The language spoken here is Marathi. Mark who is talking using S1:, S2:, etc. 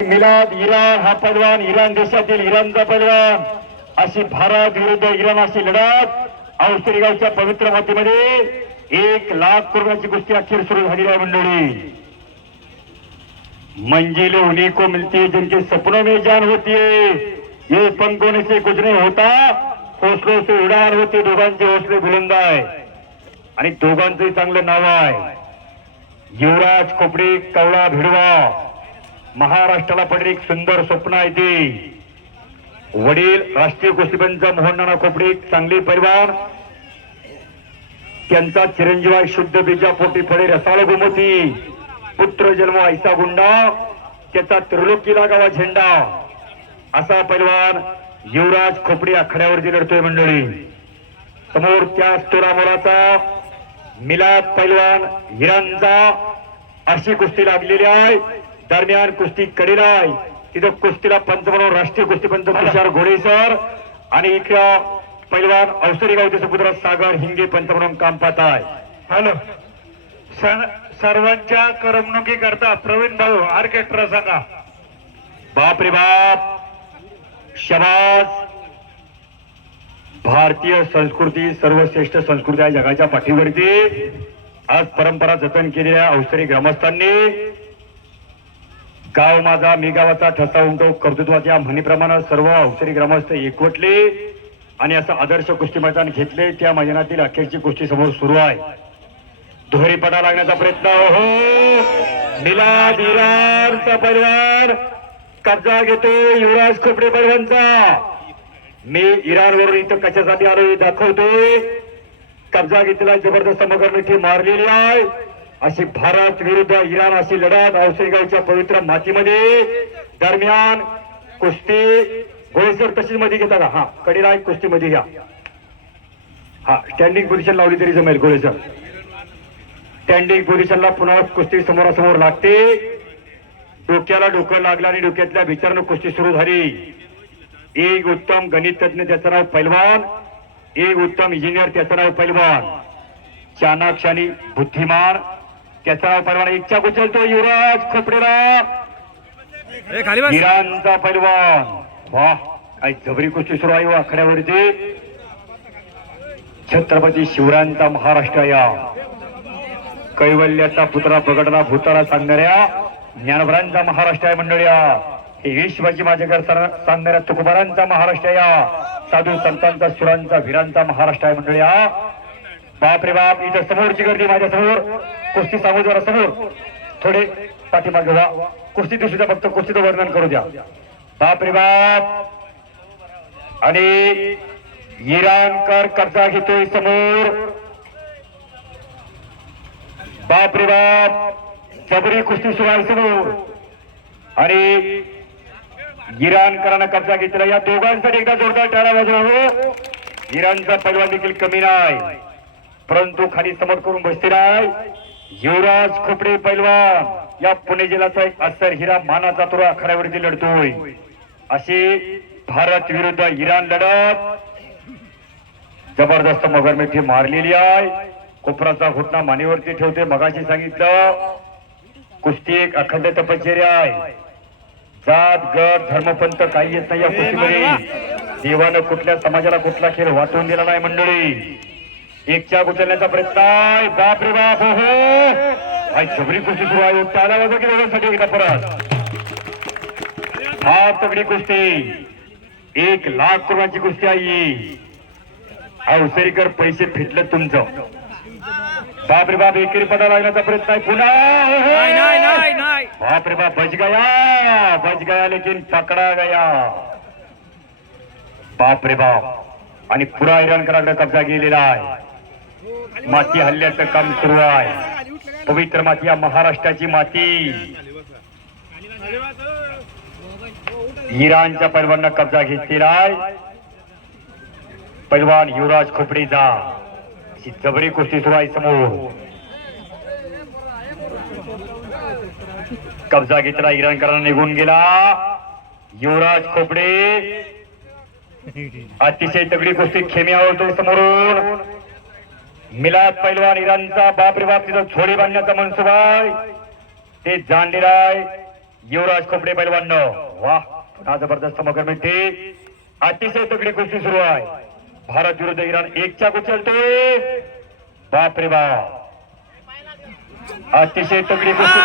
S1: मिलाद इराण हा पैलवान इराण देशातील इराणचा पैलवान अशी भारत विरुद्ध इराण अशी लढत. औसरी पवित्र मातीमध्ये एक लाख करोडाची गोष्टी अखेर सुरू झाली आहे मंडळी. मंजिल उन्हीं को मिलती ज्यांचे जिनके सपनों में जान होती. हे ये पंखों से कुछ नहीं होता. हौसलों से उडान होती दोघांचे हौसले बुलंद आहे. आणि दोघांचंही चांगलं नाव आहे. युवराज कोपडे कवळा भिडवा. महाराष्ट्राला पडले एक सुंदर स्वप्न आहे ते. वडील राष्ट्रीय कुस्तीपंच मोहन नाना खोपडे चांगले परिवार. त्यांचा चिरंजीवाय शुद्ध बीजा पोटी फळे रसाळ गुमती. पुत्र जन्म ऐसा गुंडा. त्याचा त्रिलोकीला गावा झेंडा. असा परिवार युवराज खोपडे आखाड्यावरती लढतोय मंडळी. समोर त्या तोरामोराचा मिलाद पैलवान हिरांचा अशी कुस्ती लागलेली आहे. दरम्यान कुस्ती कडेला तिथं कुस्तीला पंच म्हणून राष्ट्रीय कुस्ती पंच तुषार घोडे सर. आणि इथं पैलवान अवसरी गावचे सुपुत्र सागर हिंगे पंच म्हणून काम पाहत आहे.
S2: हॅलो. सर्वांच्या करमणुकी करता प्रवीण भाऊ ऑर्केस्ट्रा सांगा.
S1: बाप रे बाप. शबाज. भारतीय संस्कृती सर्वश्रेष्ठ संस्कृती आहे जगाच्या पाठीवरती. आज परंपरा जतन केलेल्या अवसरी ग्रामस्थांनी गाव माझा मी गावाचा ठसा उमटव कर्तृत्वाच्या म्हणीप्रमाणे सर्व अवसरी ग्रामस्थ एकवटले आणि असं आदर्श कुस्ती मैदान घेतले. त्या मैदानातील अखेरची कुस्ती समोर सुरू आहे. दुहेरी पडा लागण्याचा प्रयत्न. हो मिलाद इराणचा परिवार कब्जा घेतो युवराज खोपडे परिवारांचा मी इराणवरून इथं कशासाठी आलो दाखवतोय. कब्जा घेतलेला जबरदस्त मगर मिठी मारलेली आहे. अशी भारत विरुद्ध इराण अशी लढत औसरीगावच्या पवित्र मातीमध्ये. दरम्यान कुस्ती गोळेसर तशीच मध्ये घेता का हा कडेला एक कुस्ती मध्ये घ्या हा स्टँडिंग पोझिशन लावली तरी जमेल गोळेसर स्टँडिंग पोझिशनला पुन्हा कुस्ती समोरासमोर लागते. डोक्याला डोकं लागलं आणि डोक्यातल्या विचारानं कुस्ती सुरू झाली. एक उत्तम गणित तज्ञ त्याचं नाव पैलवान एक उत्तम इंजिनियर त्याचं नाव पैलवान. चाणाक्ष आणि बुद्धिमान त्याचं नाव पैलवान इच्छा उचलतो युवराज खोपडेला. इराणचा पैलवान. वा काय जबरी कुस्ती सुरू आहे आखाड्यावरती छत्रपती शिवरायांचा महाराष्ट्र या. कैवल्याचा पुतळा प्रगटला भूताला सांगणाऱ्या ज्ञानभरांचा महाराष्ट्र आहे मंडळ्या हे विश्वाची माझ्याकडे सांगणाऱ्या तुकोबारांचा महाराष्ट्र या. साधू संतांचा सुरांचा वीरांचा महाराष्ट्र आहे मंडळ्या बापरे बाप इथं समोरची गर्दी माझ्यासमोर. कुस्ती सामोजवारा समोर. थोडे पाठीमागे व्हा. कुस्ती दिसू द्या फक्त कुस्तीचं वर्णन करू द्या. बापरे बाप. आणि इराणकर कर्जा घेतोय समोर. बापरे बाप. जबरी कुस्ती सुरू समोर. आणि इराणकरांना कर्जा घेतला या दोघांसाठी एकदा जोरदार टाळा वाजवा हो. इराणचा पैलवान देखील कमी नाही. परंतु खाली समोर करून बसते नाही. युवराज खोपडे पैलवान या पुणे जिल्ह्याचा एक अस्तर हिरा मानाचा तुरा आखाड्यावरती लढतोय. अशी भारत विरुद्ध इराण लढत. जबरदस्त मगरमेथी मारलेली आहे. कोपराचा घुटना मानेवरती ठेवते मगाशी सांगितलं. कुस्ती एक अखंड तपश्चर्या आहे. जात गट धर्मपंथ काही येत नाही या कुस्तीमध्ये. देवानं कुठल्या समाजाला कुठला खेळ वाटून दिला नाही मंडळी. एकच्या उचलण्याचा प्रयत्न आहे बाप रे बाप हो हो. आई जबरी कुस्ती सुरू आहे. टाळ्या वाजवा की दोघांसाठी एकदा परत. हा तगडी कुस्ती. एक लाख करोडाची कुस्ती आहे ही. अवसरीकर पैसे फिटलं तुमचं. बाप रे बाप एकेरी पदा लागण्याचा प्रयत्न आहे. पुन्हा
S2: नाही नाही नाही नाही.
S1: बाप रे बाप बच गया बच गया लेकिन पकडा गया. बाप रे बाप. आणि पुरा इराणकरांकडे कब्जा गेलेला आहे. माती हल्ल्याचं काम सुरू आहे. पवित्र माती या महाराष्ट्राची माती. इराणच्या पैलवांना कब्जा घेतलेला आहे. पैलवान युवराज खोपडीचा अशी जबरी कुस्ती सुरू आहे समोर. कब्जा घेतला इराणकरांना निघून गेला. युवराज खोपडे अतिशय तगडी कुस्ती खेमी आवडतो समोरून. मिलाद पैलवान इराणचा बाप रे बाप तिथं छोडे बांधण्याचा मनसुबा आहे. ते जाणलेला राय युवराज खोपडे पैलवान वा पुन्हा जबरदस्त मगर मिळते. अतिशय तगडी कुस्ती सुरू आहे. भारत विरुद्ध इराण एकच्या कुस्ती बापरे बाप रे बाप. अतिशय तगडी कुस्ती.